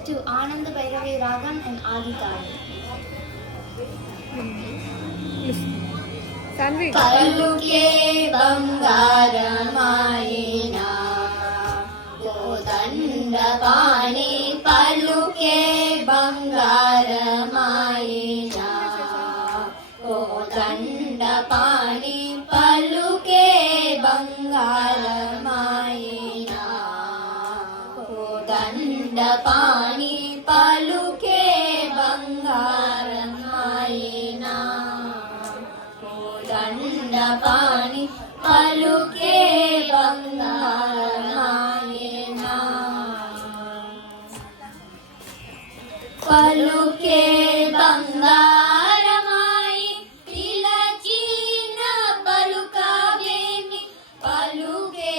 set to Anand Bhairavi Ragam and Adi Talam. పలుకే బంగారమాయినా కోదండపాణి పలుకే బంగారమాయినా కోదండపాణి పలుకే బంగారమాయినా కోదండపాణి పలుకే బంగారమాయినా దండపాణి పలుకే బంగారమాయినా పలుకే బంగారమాయి పిలచిన పలుకవేమి పలుకే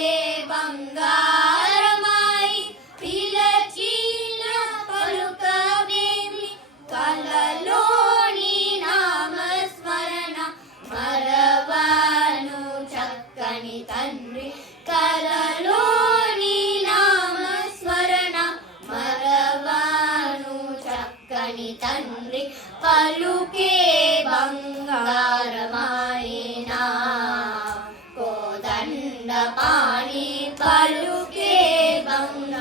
బంగారమాయి పిలచిన పలుకవేమి కలలోని నామస్మరణ మరవను చక్కని తండ్రి కలలోని నామస్మరణ మరవను చక్కని తండ్రి పలుకే బంగారమాయినా కోదండపాణి పలుకే బంగారమాయినా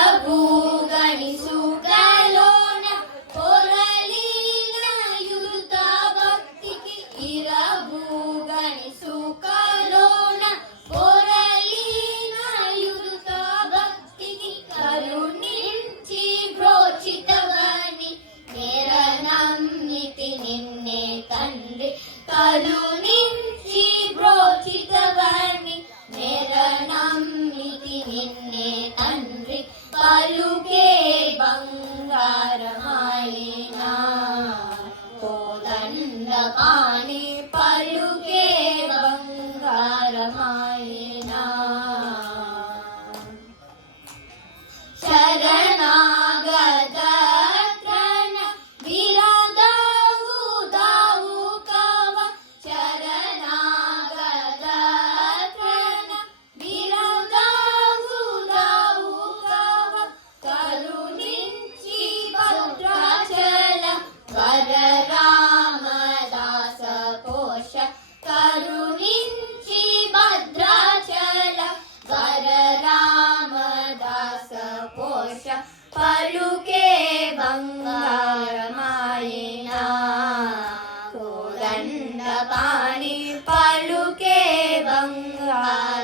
ఇరబూగని సుగలోన పొరలిన యుత భక్తికి ఇరబూగని సుగలోన పొరలిన యుత భక్తికి కరుణించి బ్రోచితవని నేరనమ్మితి నిన్నే తండ్రి కరుణించి బ్రోచితవని నేరనమ్మితి నిన్నే తండ్రి పలుకే బంగారమాయినా కోదండపాణి పలుకే బంగారమాయినా శరణాగత త్రణ విరదావు దావు కవ శరణాగత త్రణ విరదావు దావు కవ కరుణించి భద్రాచల వర రామదాస పోష కరుణించి భద్రాచల వర రామదాస పోష పలుకే బంగారమాయినా కోదండపాణి పలుకే బంగార